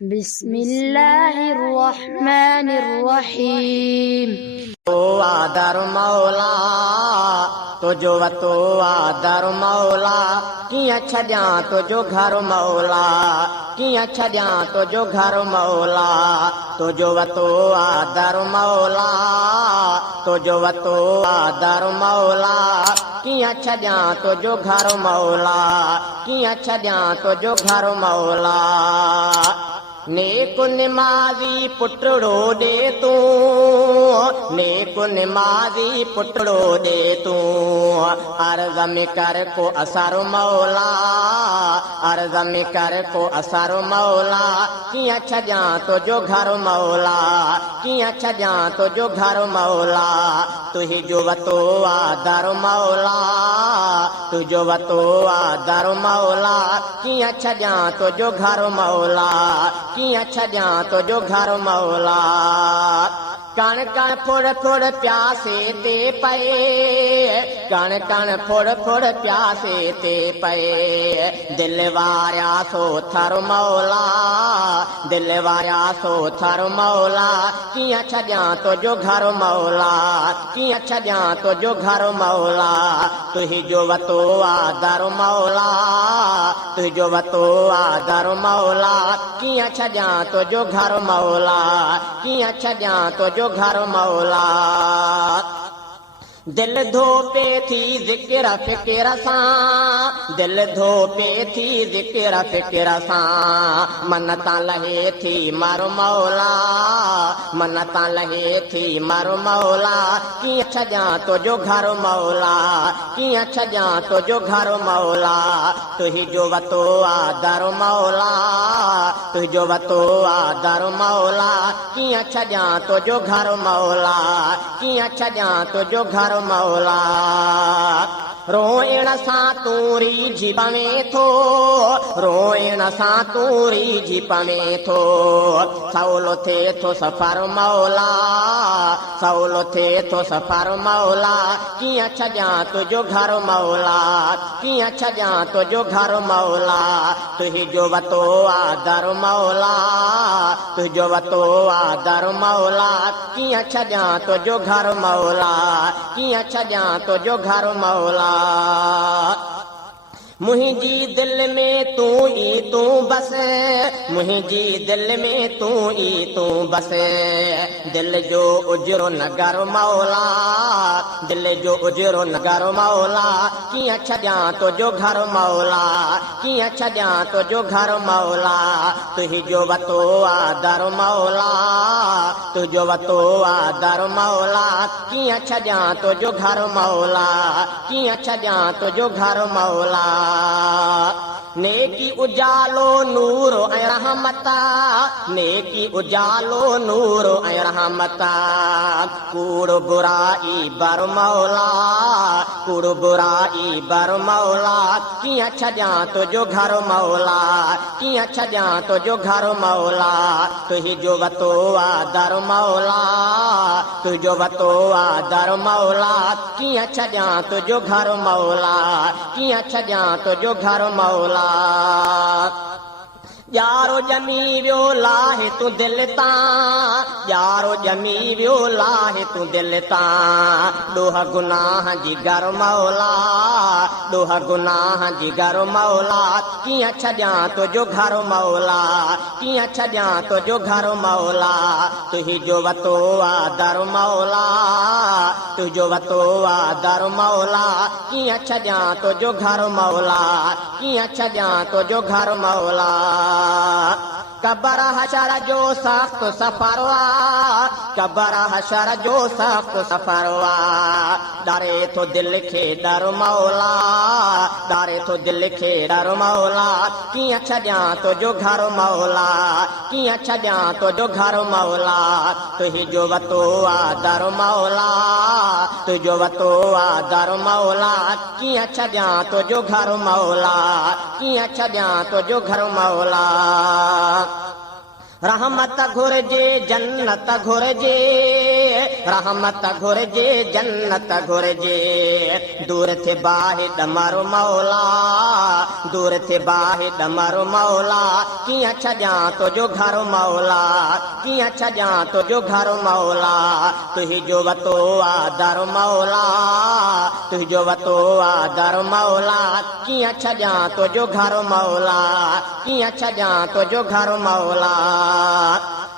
बिस्मिल्लाहिर्रहमानिर्रहीम। तो आदर मौला तुझो वतो आदर मौला कियां छॾियां तुझो घर मौला कियां छॾियां तुझो घर मौला तुझो वतो आदर मौला तुझो वतो आदर मौला कियां छॾियां तुझो घर मौला कियां छॾियां तुझो घर मौला नेक निमाज़ी पुटड़ो दे तूं नेक निमाज़ी पुटड़ो दे तूं अर्ज़ में कर को असर मौला अर्ज़ में कर को असर मौला कियां छॾियां तुझो घर मौला कियां छॾियां तुझो घर मौला तुंहिंजो वतो आदर मौला तुझो वतो आदर मौला कियां छॾियां तुझो घर मौला कियां छॾियां तुझो घर मौला कण कण फुड़ फुड़ प्यासे ते पए कण कण फुड़ फुड़ प्यासे ते पए दिल वारिया सो थर मौला दिल वारिया सो थर मौला कियां छॾियां तुझो घर मौला कियां छॾियां तुझो घर मौला तुंहिंजो वतो आदर मौला तुंहिंजो वतो आदर मौला कियां छॾियां तुझो घर मौला कियां छॾियां तुझो घर मौला दिल धोपे थी ज़िक्र फ़िक्र सां दिल धोपे थी ज़िक्र फ़िक्र सां मन तां लहे थी मर मौला मन तां लहे थी मर मौला कियां छॾियां तुझो घर मौला कियां छॾियां तुझो घर मौला तुंहिंजो वतो आदर मौला तुंहिंजो वतो आदर मौला कियां छॾियां तुझो घर मौला कियां छॾियां तुझो घर मौला रोइण सां तूरी जी पवे थो रोइण सां तूरी जी पवे थो सवलो थिए थो सफ़र मौला सवलो थिए थो सफ़र मौला कियां छॾियां तुझो घर मौला कियां छॾियां तुझो घर मौला तुंहिंजो वतो आदर मौला तुंहिंजो वतो आदर मौला कियां छॾियां तुझो घर मौला कियां छॾियां तुझो घर मौला मुंहिंजी दिल में तूं ई तूं बस मुंहिंजी दिल में तूं ई तूं बस दिल जो उजरो नगर मौला दिल जो उजरो नगर मौला कियां छॾियां तुझो घर मौला कियां छॾियां तुझो घर मौला तुंहिंजो वतो आदर मौला तुंहिंजो वतो आदर मौला कियां छॾियां तुझो घर मौला कियां छॾियां तुझो घर मौला नेकी उजालो नूर ऐं रहमता नेकी उजालो नूर ऐं रहमता कूड़ बुराई बर मौला कूड़ बुराई बर मौला कियां छॾियां तुझो घर मौला कियां छॾियां तुझो घर मौला तुंहिंजो वतो आदर मौला तुंहिंजो वतो आदर मौला कियां छॾियां तुझो घर मौला कियां छॾियां तुझो घर मौला यारो ॼमी वियो लाहे तूं दिलि तां यारो ॼमी वियो लाहे तूं दिलि तां ॾोह गुनाह जी घर मौला ॾोह गुनाह जी घर मौला कियां छॾियां तुझो घर मौला कियां छॾियां तुझो घर मौला तुंहिंजो वतो आदर मौला तुंहिंजो वतो आदर मौला कियां छॾियां तुझो घर मौला कियां छॾियां तुझो घर मौला कबर हशर जो सख़्त सफ़र कबर हशर जो सख़्त सफ़र डरे थो दिलि खे डर मौला डरे थो दिलि खे डर मौला कियां छॾियां तुझो घर मौला कियां छॾियां तुझो घर मौला तुंहिंजो वतो आदर मौला तुंहिंजो वतो आदर मौला कियां छॾियां तुझो घर मौला कियां छॾियां तुझो घर मौला रहमत घुरजे जन्नत घुरजे रहमत घुर्जे जन्नत घुर्जे दूर थे बाहिद मारो मौला दूर थे बाहिद मारो मौला कियां छॾियां तुंहिंजो घर मौला कियां छॾियां तुंहिंजो घर मौला तुंहिंजो वतो आहे दर मौला तुंहिंजो वतो आहे दर मौला कियां छॾियां तुंहिंजो घर मौला कियां छॾियां तुंहिंजो घर मौला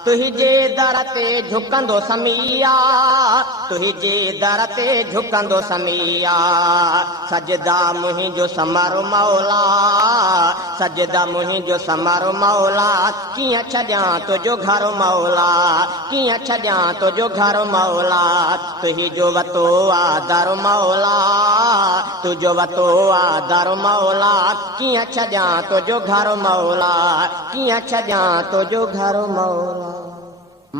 तुंहिंजे दर ते झुकंदो समिया तुंहिंजे दर ते झुकंदो समिया सजदा मुंहिंजो समारो मौला सजदा मुंहिंजो समारो मौला कीअं छॾियां तुंहिंजो घर मौला कीअं छॾियां तुंहिंजो घर मौला तुंहिंजो वतो आहे दर मौला तुंहिंजो वतो आहे दर मौला कीअं छॾियां तुंहिंजो घर मौला कीअं छॾियां तुंहिंजो घर मौला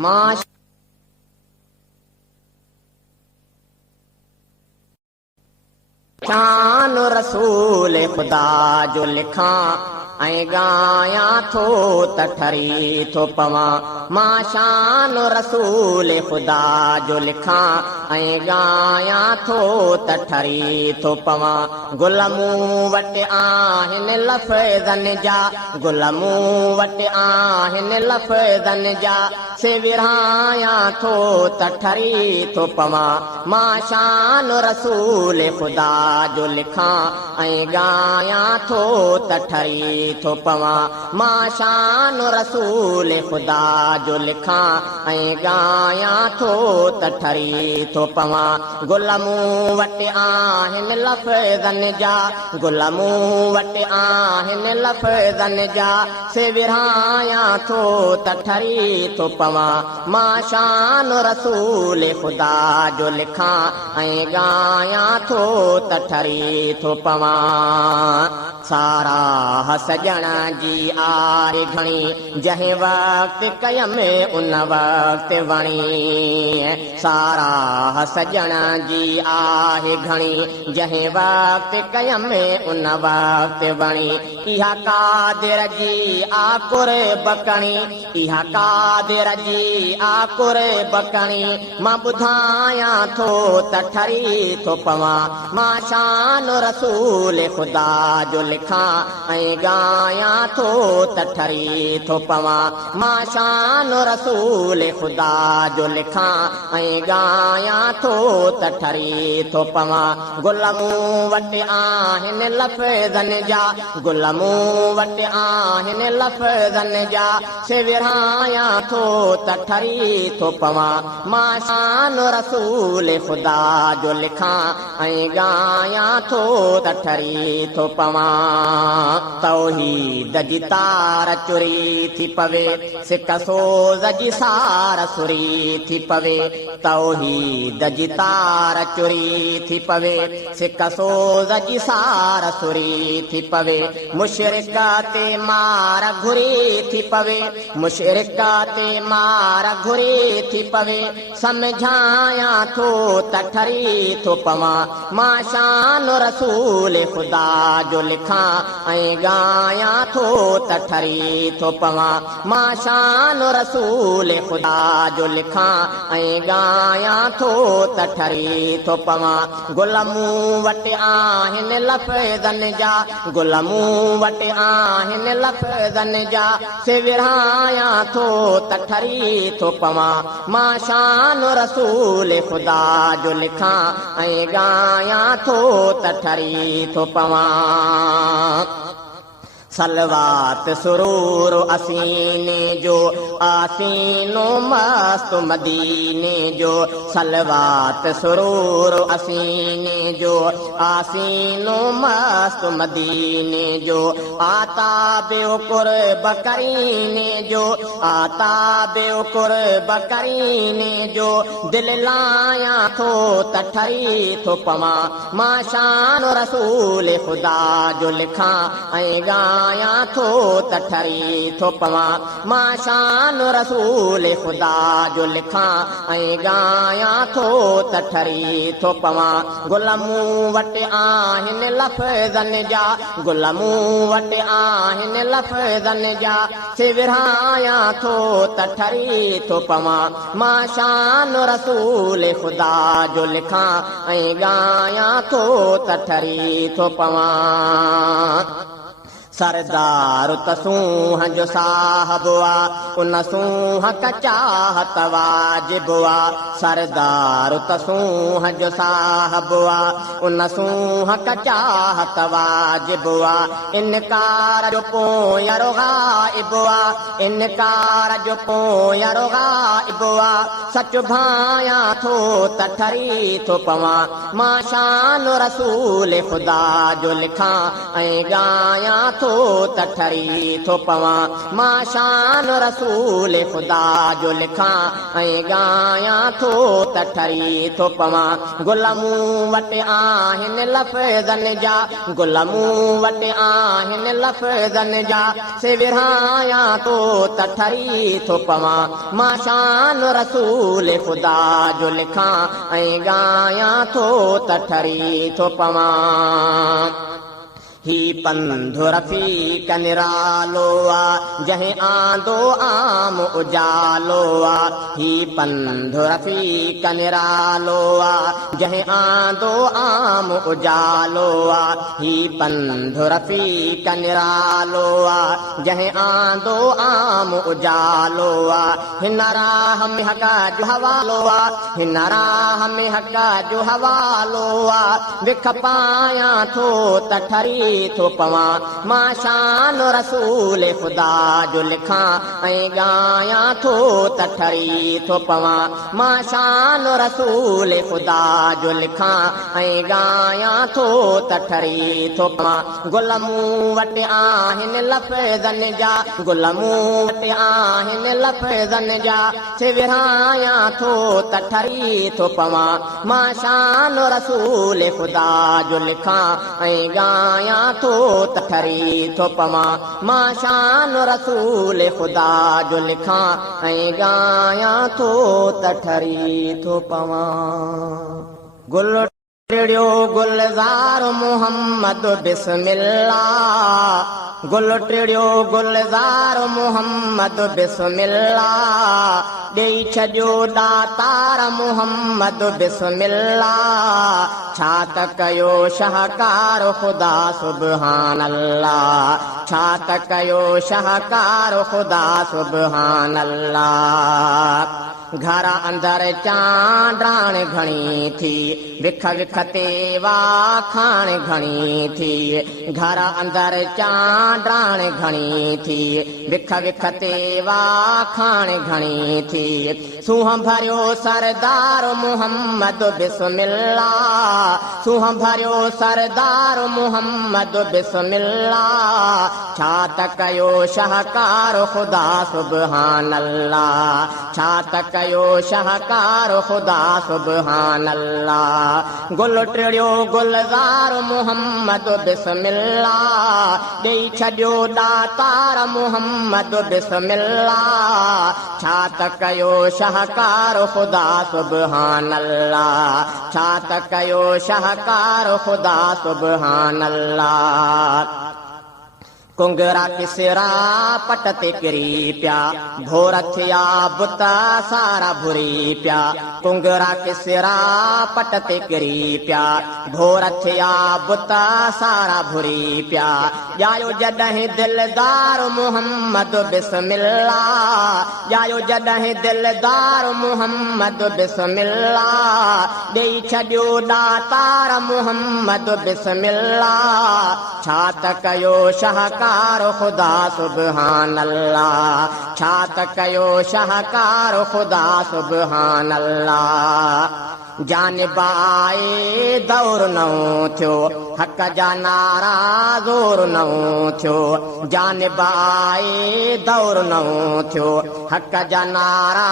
मां शान रसूल खुदा जो लिखां ऐं ॻायां थो त ठरी थो पवां मां शान रसूल खुदा जो लिखां ऐं ॻायां थो त ठरी थो पवां गुल मूं वटि आहिनि लफ़्ज़नि जा गुल मूं वटि आहिनि लफ़्ज़नि जा से विरहायां थो त ठरी थो पवां मां शान रसूल खुदा जो लिखां ऐं ॻायां थो त ठरी थो पवां मां शान रसूल खुदा जो लिखां ऐं ॻायां थो त ठरी थो पवां गुल मूं वटि आहिनि लफ़्ज़नि जा गुल मूं वटि आहिनि लफ़्ज़नि जा से विरहायां थो त ठरी थो पवां मां शान रसूल खुदा जो लिखां ऐं ॻायां थो त ठरी थो पवां सारा सजण जी आहे घणी जंहिं वक़्तु कयम उन वक़्तु वणी सारा सजण जी आहे घणी जंहिं वक़्तु कयम उन वक़्तु वणी इहा कादिर जी आकुर बकणी इहा कादिर जी आकुर बकणी मां ॿुधायां थो त ठरी थो पवां मां शान रसूल खुदा जो लिखां ऐं ॻायां थो त ठरी थो पवां मां शान रसूल खुदा जो लिखां ऐं ॻायां थो त ठरी थो पवां गुल मूं वटि आहिनि लफ़्ज़नि जा गुल मूं वटि आहिनि लफ़्ज़नि जा से विरहायां थो त ठरी थो पवां मां शान रसूल खुदा जो लिखां ऐं ॻायां थो त ठरी थो पवां तौहीद जी तार चुरी थी पवे सिक सोज़ जी सार सुरी थी पवे तौहीद जी तार चुरी थी पवे सिक सोज़ जी सार सुरी थी पवे मुशरिक ते मार घुरी थी पवे मुशरिक ते मार घुरी थी पवे समझायां थो त ठरी थो पवां मां शान रसूल खुदा जो लिखां ऐं ॻायां थो त ठरी थो पवां मां शान रसूल खुदा जो लिखां ऐं ॻायां थो त ठरी थो पवां गुल मूं वटि आहिनि लफ़्ज़नि जा गुल मूं वटि आहिनि लफ़्ज़नि जा से विरहायां थो त ठरी थो पवां मां शान रसूल खुदा जो लिखां ऐं ॻायां थो त ठरी थो पवां सलवात सुरूर असीने जो आसीनो मस्त मदीने जो सलवात सुरूर असीने जो आसीनो मस्त मदीने जो आता बेउकुर बकरीने जो आता बेउकुर बकरीने जो दिल लायां थो त ठरी थो पवां मां शान रसूल खुदा जो लिखां ऐं ॻायां थो त ठरी थो पवां मां शान रसूल ख़ुदा जो लिखां ऐं ॻायां थो त ठरी थो पवां गुल मूं वटि आहिनि लफ़्ज़नि जा गुल मूं वटि आहिनि लफ़्ज़नि जा से विरहायां थो त ठरी थो पवां मां शान रसूल ख़ुदा जो लिखां ऐं ॻायां थो त ठरी थो पवां सरदार त सूंह जो साहिबु आहे उन सूंह चाहत वाजिबु आहे सरदार त सूंह जो साहिबु आहे उन सूंह चाहत वाजिबु आहे इनकार जो पोयां गाइबु आहे इनकार जो पोयां गाइबु आहे सच भायां थो त ठरी थो पवां मां शान रसूल ख़ुदा जो लिखां ऐं ॻायां थो त ठरी थो पवां मां शान रसूल ख़ुदा जो लिखां ऐं ॻायां थो त ठरी थो पवां गुल मूं वटि आहिनि लफ़्ज़नि जा गुल मूं वटि आहिनि लफ़्ज़नि जा से विरहायां थो त ठरी थो पवां मां शान रसूल ख़ुदा जो लिखां ऐं ॻायां थो त ठरी थो पवां ही पंधु रफ़ीक निरालो आहे जंहिं आंदो आम उजालो आहे ही पंधु रफ़ीक निरालो आहे जंहिं आंदो आम उजालो आहे ही पंधु रफ़ीक निरालो आहे जंहिं आंदो आम उजालो आहे हिन राह में हक़ जो हवालो आहे हिन राह में हक़ जो हवालो आहे विख पायां थो त ठरी थो पवां मां शान रसूल ख़ुदा जो लिखां ऐं ॻायां थो त ठरी थो पवां मां शान रसूल ख़ुदा जो लिखां ऐं ॻायां थो त ठरी थो पवां गुल मूं वटि आहिनि लफ़्ज़नि जा गुल मूं वटि आहिनि लफ़्ज़नि जा से विरहायां थो त ठरी थो पवां मां शान रसूल ख़ुदा जो लिखां ऐं ॻायां थो त ठरी थो पवां मां शान रसूल ख़ुदा जो लिखां ऐं ॻायां थो त ठरी थो पवां गुल टिड़ियो गुलज़ार मोहम्मद बिस्मिल्लाह गुल टिड़ियो गुलज़ार मोहम्मद बिस्मिल्लाह ॾेई छॾियो दातार मोहम्मद बिस्मिल्लाह छा त कयो शाहकार ख़ुदा सुब्हान अल्लाह छा त कयो शाहकार ख़ुदा सुब्हान अल्लाह घर अंदर चांडाण घणी थी विख विख ते वाखाण घणी थी घर अंदर चांडाण घणी थी विख विख ते वाखाण घणी थी सूंह भरियो सरदार मोहम्मद बिस्मिल्लाह सूंह भरियो सरदार मोहम्मद बिस्मिल्लाह छा त कयो शाहकार ख़ुदा सुब्हान अल्लाह छा त कयो शाहकार ख़ुदा सुब्हान अल्लाह गुल टिड़ियो गुलज़ार मोहम्मद बिस्मिल्लाह ॾेई छॾियो दातार मोहम्मद बिस्मिल्लाह छा त कयो शाहकार ख़ुदा सुब्हान अल्लाह छा त कयो शाहकार ख़ुदा सुब्हान अल्लाह कुंगरा किसरा पट ते किरी पिया भोर थिया बुत सारा भुरी पिया कुंगरा किसरा पट ते किरी पिया भोर थिया बुत सारा भुरी पिया ॼायो जॾहिं दिलदार मोहम्मद बिस्मिल्लाह ॼायो जॾहिं दिलदार मोहम्मद बिस्मिल्लाह ॾेई छॾियो दातार मोहम्मद बिस्मिल्लाह छा त कयो शाहकार ख़ुदा सुब्हान अल्लाह छा त कयो शाहकार ख़ुदा सुब्हान अल्लाह जानबाए दौर नओं थियो हक़ जा नारा ज़ोर नओं थियो जानबाए दौर नओं थियो हक़ जा नारा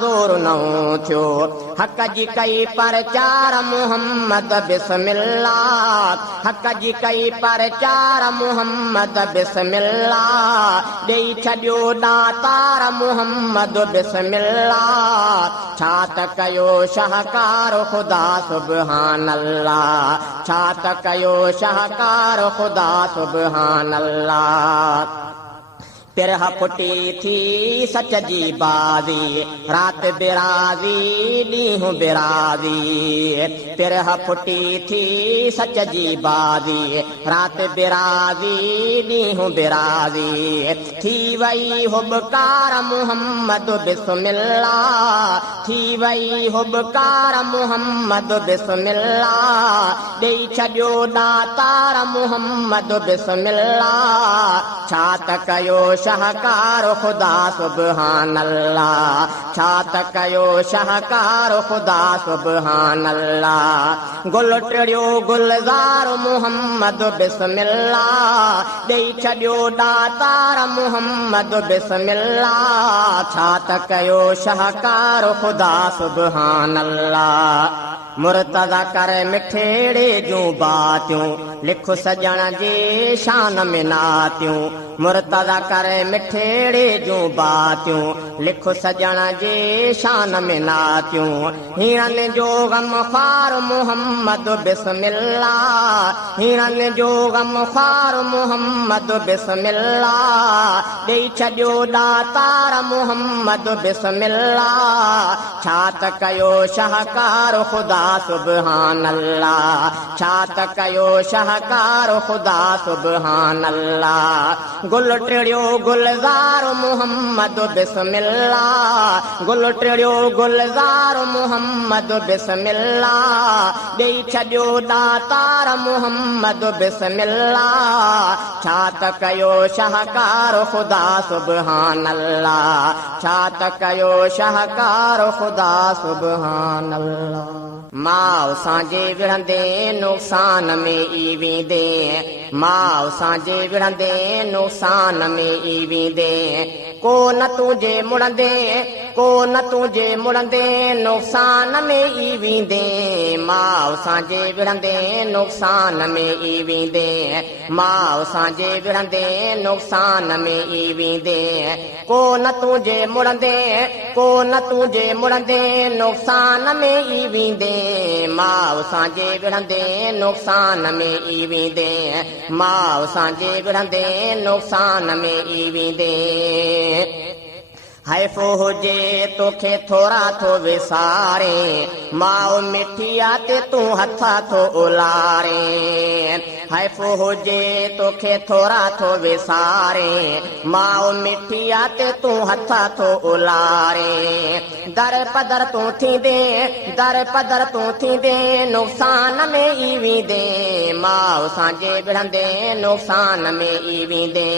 ज़ोर नओं थियो हक़ जी कई परचार मुहम्मद बिस्मिल्लाह हक़ जी कई परचार मुहम्मद बिस्मिल्लाह ॾेई छॾियो दातार मुहम्मद बिस्मिल्लाह छा त कयो शाहकार ख़ुदा सुब्हान अल्लाह छा त कयो शाहकार ख़ुदा सुब्हान अल्लाह पिरह फुटी थी सच जी बाज़ी रात बिराज़ी ॾींहुं बिराज़ी पिरह फुटी थी सच जी बाज़ी रात बिराज़ी ॾींहुं बिराज़ी थी वई हुबकार मुहम्मद बिस्मिल्लाह थी वई हुबकार मुहम्मद बिस्मिल्लाह ॾेई छॾियो दातार मुहम्मद बिस्मिल्लाह छा त कयो शाहकार ख़ुदा सुब्हान अल्लाह छा त कयो शाहकार ख़ुदा सुब्हान अल्लाह गुल टिड़ियो गुलज़ार मुहम्मद बिस्मिल्लाह ॾेई छॾियो दातार मुहम्मद बिस्मिल्लाह छा त कयो शाहकार ख़ुदा सुब्हान अल्लाह मुर्तज़ा कर मिठेड़े जूं बातियूं लिख सजण जे शान में नातियूं मुर्तज़ा कर मिठेड़े जूं बातियूं लिख सजण जे शान में नातियूं हीरनि जो ग़म ख़्वार मुहम्मद बिस्मिल्लाह हीरनि जो ग़म ख़्वार मुहम्मद बिस्मिल्लाह ॾेई छॾियो दातार मुहम्मद बिस्मिल्लाह छा त कयो शाहकार ख़ुदा सुब्हान अल्लाह छा त कयो शाहकार ख़ुदा सुब्हान अल्लाह गुल टिड़ियो गुलज़ार मुहम्मद बिस्मिल्लाह गुल टिड़ियो गुलज़ार मुहम्मद बिस्मिल्लाह ॾेई छॾियो दातार मुहम्मद बिस्मिल्लाह छा त कयो शाहकार ख़ुदा सुब्हान अल्लाह छा त कयो शाहकार ख़ुदा सुब्हान अल्लाह माउ सां विढ़ंदे नुक़सान में ई वेंदे माउ सां विढ़ंदे नुक़सान में ई वेंदे को न तुंहिंजे मुड़ंदे को न तुंहिंजे मुड़ंदे नुक़सान में ई वेंदे माउ सां विढ़ंदे नुक़सान में ई वेंदे माउ सां विढ़ंदे नुक़सान में ई वेंदे को न तुंहिंजे मुड़ंदे को न तुंहिंजे मुड़ंदे नुक़सान में ई वेंदे माउ सां विढ़ंदे नुक़सान में ई वेंदे माउ सां विढ़ंदे नुक़सान में ई वेंदे हैफ़ो हुजे तोखे थोरा थो विसारे माउ मिठी आहे ते तूं हथा थो उलारे हैफ़ो हुजे तोखे थोरा थो विसारे माउ मिठी आहे ते तूं हथा थो उलारे दर पदर तूं थींदे दर पदर तूं थींदे नुक़सान में ई वेंदे माउ सां विढ़ंदे नुक़सान में ई वेंदे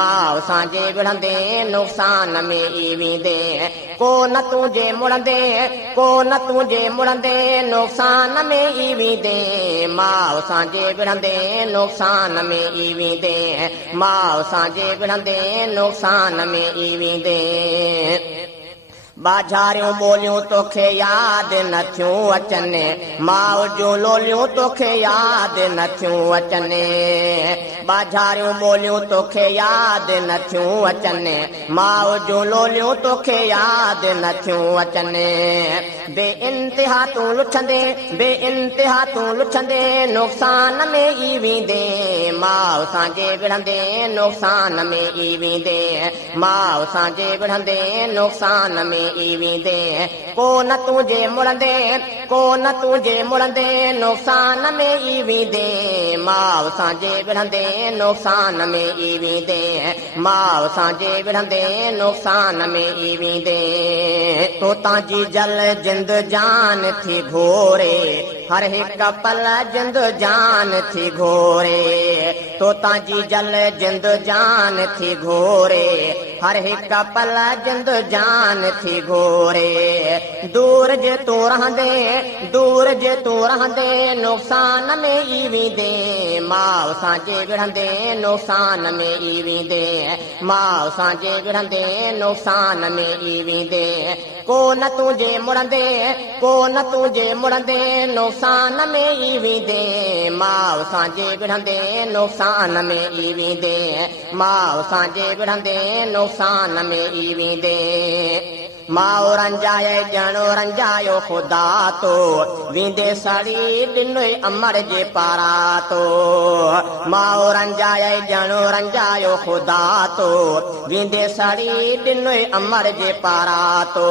माउ सां विढ़ंदे नुक़सान में ई वेंदे को न तुंहिंजे मुड़ंदे को न तुंहिंजे मुड़ंदे नुक़सान में ई वेंदे माउ सां विढ़ंदे नुक़सान में ई वेंदे माउ सां विढ़ंदे नुक़सान में ई वेंदे बाज़ारियूं ॿोलियूं तोखे यादि नथियूं अचनि माउ जूं लोलियूं तोखे यादि नथियूं अचनि बाज़ारियूं ॿोलियूं तोखे यादि नथियूं अचनि माउ जूं लोलियूं तोखे यादि नथियूं अचनि बे इंतिहा तूं लुछंदे बे इंतिहा तूं लुछंदे नुक़सान में ई वेंदे माउ सां विढ़ंदे नुक़सान में ई वेंदे माउ सां विढ़ंदे नुक़सान में ई वेंदे को न तुंहिंजे मुड़ंदे को न तुंहिंजे मुड़ंदे नुक़सान में ई वेंदे माउ सां विढ़ंदे नुक़सान में ई वेंदे माउ सां विढ़ंदे नुक़सान में ई वेंदे तो तांजी जल जिंद जान थी घोरे हर हिक पल जिंद जान थी घोरे तो तांजी जल जिंद जान थी घोरे हर हिक पल जिंद जान थी घोरे दूर जे तूं रहंदे नुक़सान में ई वेंदे माउ सां जे विढ़ंदे नुक़सान में ई वेंदे माउ सां जे विढ़ंदे नुक़सान में ई वेंदे को न तुंहिंजे मुड़ंदे नुक़सान में ई वेंदे माउ सां जे विढ़ंदे नुक़सान में ई वेंदे माउ सां जे विढ़ंदे नुक़सान में ई वेंदे माउ रंजाए ॼणो रंजायो ख़ुदा तो वेंदे सड़ी ॾिनई अमर जे पारा तो माउ रंजाए ॼणो रंजायो ख़ुदा तो वेंदे सड़ी ॾिनई अमर जे पारा तो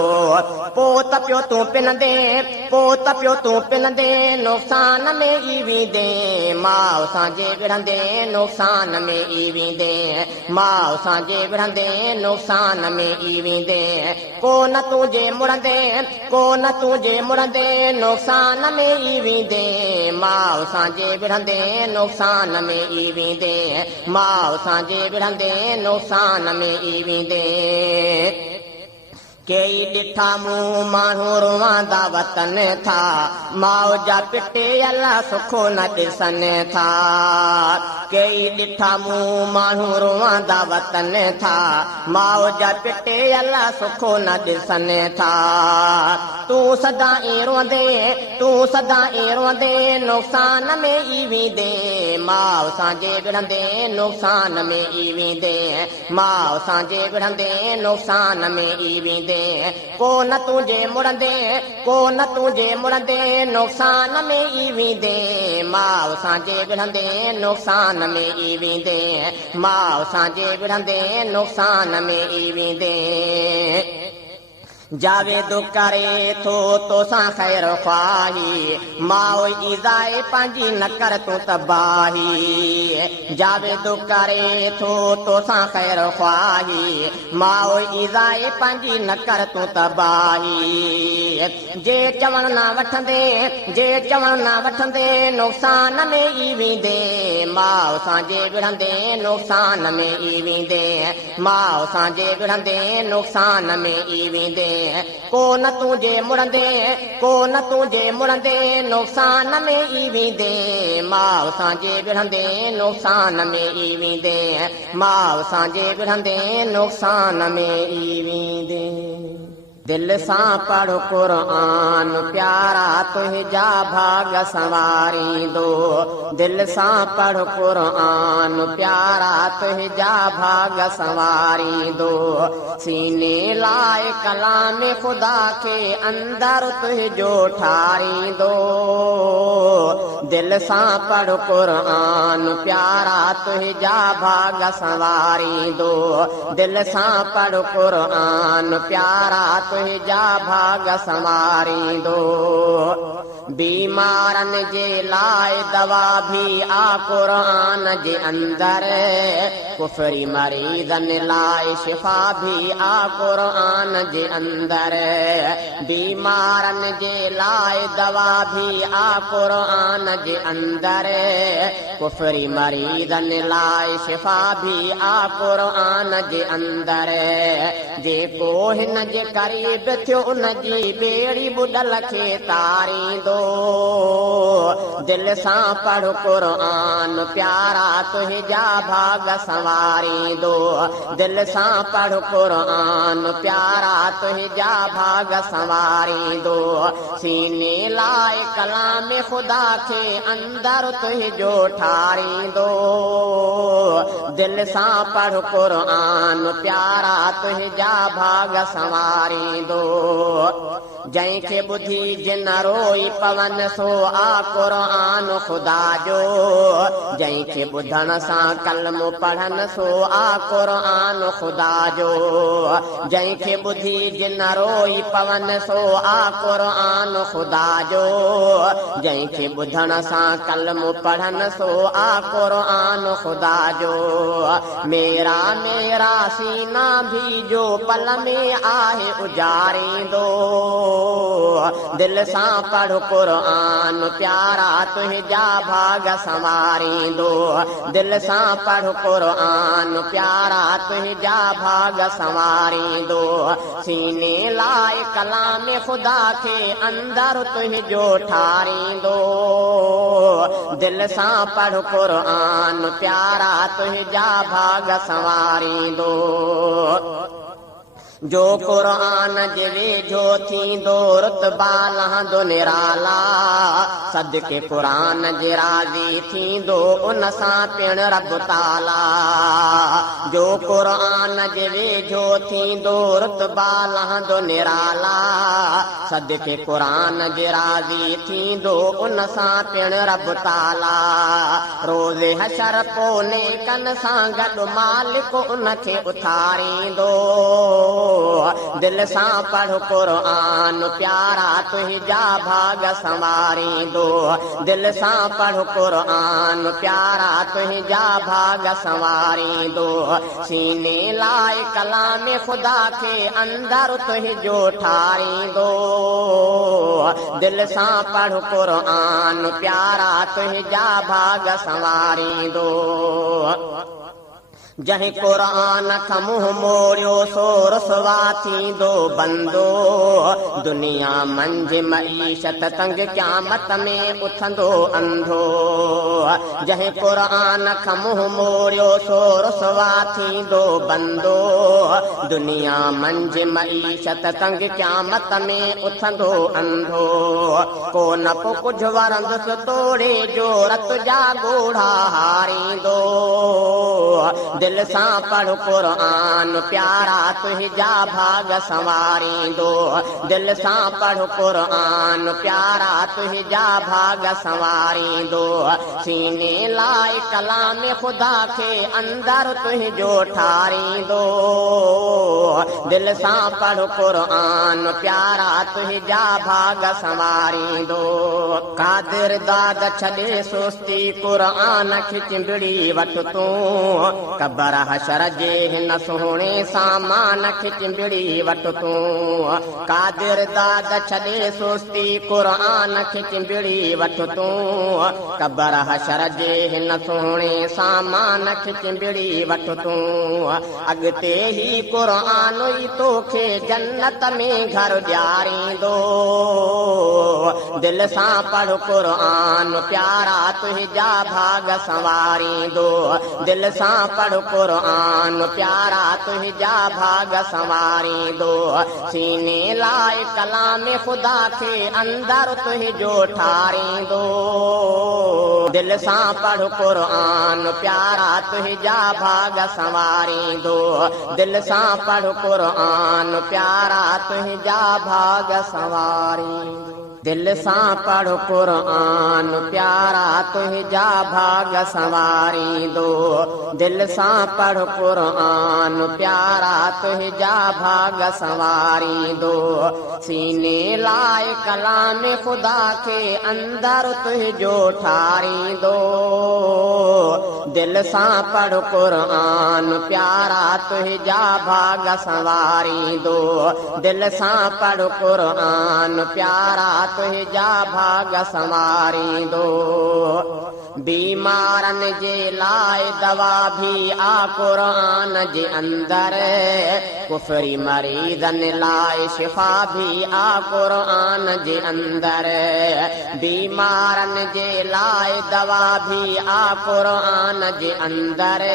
पोइ त पियो तूं पिनंदे नुक़सान में ई वेंदे माउ सां जे विढ़ंदे नुक़सान में ई वेंदे माउ सां जे विढ़ंदे नुक़सान में ई वेंदे को न तुंहिंजे मुड़ंदे नुक़सान में ई वेंदे माउ सां जे विढ़ंदे नुक़सान में ई वेंदे माउ सां जे विढ़ंदे नुक़सान में ई वेंदे कई ॾिठा मूं माण्हू रुवांदा वतन था माउ जा पिटियल सुखो न ॾिसनि था कई ॾिठा मूं माण्हू रुवांदा वतन था माउ जा पिटियल सुखो न ॾिसनि था तूं सदा ई रोंदे नुक़सान में ई वेंदे माउ सां जे विढ़ंदे नुक़सान में ई वेंदे माउ सां जे विढ़ंदे नुक़सान में ई वेंदे को न तुंहिंजे मुड़ंदे नुक़सान में ई वेंदे माउ सां जे विढ़ंदे नुक़सान में ई वेंदे माउ सां जे विढ़ंदे नुक़सान में ई वेंदे जावेद करे थो तोसां ख़ैर ख़्वाही माउ ईज़ाए पंहिंजी न कर तूं तबाही जावेद करे थो तोसां ख़ैर ख़्वाही माउ ईज़ाए पंहिंजी न कर तूं तबाही जे चवण न वठंदे नुक़सान में ई वेंदे माउ सां जे विढ़ंदे नुक़सान में ई वेंदे माउ सां जे विढ़ंदे नुक़सान में ई वेंदे को न तुंहिंजे मुड़ंदे नुक़सान में ई वेंदे माउ सां जे विढ़ंदे नुक़सान में ई वेंदे माउ सां जे विढ़ंदे नुक़सान में ई वेंदे दिल सां पढ़ क़ुरान प्यारा तुंहिंजा भाग संवारींदो दिल सां पढ़ क़ुरान प्यारा तुंहिंजा भाग संवारींदो सीने लाइ कलाम ख़ुदा खे अंदर तुंहिंजो ठारींदो दिल सां पढ़ क़ुरान प्यारा तुंहिंजा भाग संवारींदो दिल सां पढ़ क़ुरान प्यारा तुंहिंजा भाग संवारींदो बीमारनि जे लाइ दवा भी आ क़ुरान जे अंदर कुफरी मरीज़नि लाइ शिफ़ा भी आ क़ुरान जे अंदर बीमारनि जे लाइ दवा भी आ क़ुरान जे अंदर कुफरी मरीज़नि लाइ शिफ़ा भी आ क़ुरान जे अंदर जेको हिन जे क़रीब थियो उन जी ॿेड़ी ॿुॾल खे तारींदो दिल सां पढ़ क़ुरान प्यारा तुंहिंजा भाग संवारींदो दिल सां पढ़ क़ुरान प्यारा तुंहिंजा भाग संवारींदो सीने लाइ कलाम ख़ुदा खे अंदर तुंहिंजो ठारींदो दिल सां पढ़ क़ुरान प्यारा तुंहिंजा भाग संवारींदो जंहिंखे ॿुधी जिन रोई पवन सो आ क़ुरान ख़ुदा जो जंहिंखे ॿुधण सां कलमो पढ़नि सो आ क़ुरान ख़ुदा जो जंहिंखे ॿुधी जिन रोई पवन सो आ क़ुरान ख़ुदा जो जंहिंखे ॿुधण सां कलमो पढ़नि सो आ क़ुरान ख़ुदा जो मेरा सीना भी जो पल में आहे गुजारींदो दिल सां पढ़ क़ुरान प्यारा तुंहिंजा भाग संवारींदो दिल सां पढ़ क़ुरान प्यारा तुंहिंजा भाग संवारींदो सीने लाइ कलाम ख़ुदा खे अंदर तुंहिंजो ठारींदो दिल सां पढ़ क़ुरान प्यारा तुंहिंजा भाग संवारींदो जो क़ुरान जे वेझो थींदो रुतबा लहंदो निराला सदके क़ुरान जे राज़ी थींदो उन सां पिण रब ताला जो क़ुरान जे वेझो थींदो रुतबा लहंदो निराला सदके क़ुरान जे राज़ी थींदो उन सां पिण रब ताला रोज़े हशर पोइ नेकनि सां गॾु मालिक उन खे उथारींदो दिल सां पढ़ क़ुरान प्यारा तुंहिंजा भाग संवारींदो दिल सां पढ़ क़ुरान प्यारा तुंहिंजा भाग संवारींदो सीने लाइ कलाम ख़ुदा खे अंदर तुंहिंजो ठारींदो दिल सां पढ़ क़ुरान प्यारा तुंहिंजा भाग संवारींदो जंहिं क़ुरान खां मुंहुं मोड़ियो सो रुसवा थींदो बंदो दुनिया मंझि मईशत तंग क़यामत में उथंदो अंधो जंहिं क़ुरान खां मुंहुं मोड़ियो सो रुसवा थींदो बंदो दुनिया मंझि मईशत तंग क़यामत में उथंदो अंधो को न को कुझु वरंदुसि तोड़े जो रत जा ॻोढ़ा हारींदो दिल सां पढ़ क़ुरान प्यारा तुंहिंजा भाग संवारींदो दिल सां पढ़ क़ुरान प्यारा तुंहिंजा भाग संवारींदो सीने लाइ कलाम ख़ुदा खे अंदर तुंहिंजो ठारींदो दिल सां पढ़ क़ुरान प्यारा तुंहिंजा भाग संवारींदो कादिर दाद छॾे सुस्ती क़ुरान खे चिंबड़ी वठ तूं कबर हशर जे हिन सुहिणे सामान खे चिंबड़ी वठ तूं कादिर दाद छॾे सुस्ती क़ुरान खे चिंबड़ी वठ तूं कबर हशर जे हिन सुहिणे सामान खे चिंबड़ी वठ तूं अॻिते ही क़ुरान ई तोखे जन्नत में घर ॾियारींदो दिल सां पढ़ क़ुरान प्यारा तुंहिंजा भाग संवारींदो दिल सां पढ़ क़ुरान प्यारा तुंहिंजा भाग संवारींदो सीने लाइ कलाम ख़ुदा खे अंदर तुंहिंजो ठारींदो दिल सां पढ़ क़ुरान प्यारा तुंहिंजा भाग संवारींदो दिल सां पढ़ क़ुरान प्यारा तुंहिंजा भाग संवारींदो दिल सां पढ़ क़ुरान प्यारा तुंहिंजा भाग संवारींदो दिल सां पढ़ क़ुरान प्यारा तुंहिंजा भाग संवारींदो सीने लाइ कलाम ख़ुदा खे अंदर तुंहिंजो ठारींदो दिल सां पढ़ क़ुरान प्यारा तुंहिंजा भाग संवारींदो दिल सां पढ़ क़ुरान प्यारा तुंहिंजा भाग संवारींदो बीमारनि जे लाइ दवा भी आ क़ुरान जे अंदर कुफरी मरीज़नि लाइ शिफ़ा भी आ क़ुरान जे अंदर बीमारनि जे लाइ दवा भी आ क़ुरान जे अंदर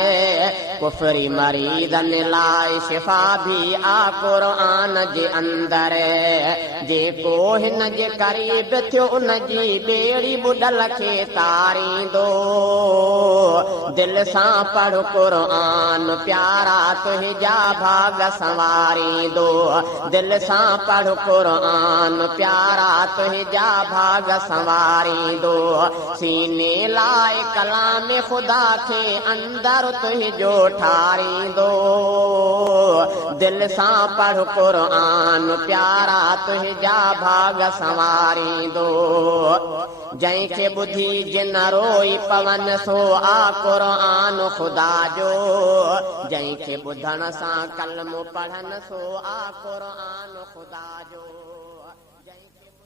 कुफरी मरीज़नि लाइ शिफ़ा भी आ क़ुरान जे अंदर जेको हिन जे क़रीब थियो उन जी ॿेड़ी ॿुॾल खे तारींदो दिल सां पढ़ क़ुरान प्यारा तुंहिंजा भाग संवारींदो दिल सां पढ़ क़ुरान प्यारा तुंहिंजा भाग संवारींदो सीने लाइ कलाम ख़ुदा खे अंदर तुंहिंजो ठारींदो दिल सां पढ़ क़ुरान प्यारा तुंहिंजा भाग संवारींदो जंहिंखे ॿुधी जिन रोई पवन सो आ क़ुरान ख़ुदा जो जंहिंखे ॿुधण सां कलमो पढ़नि सो आ क़ुरान ख़ुदा जो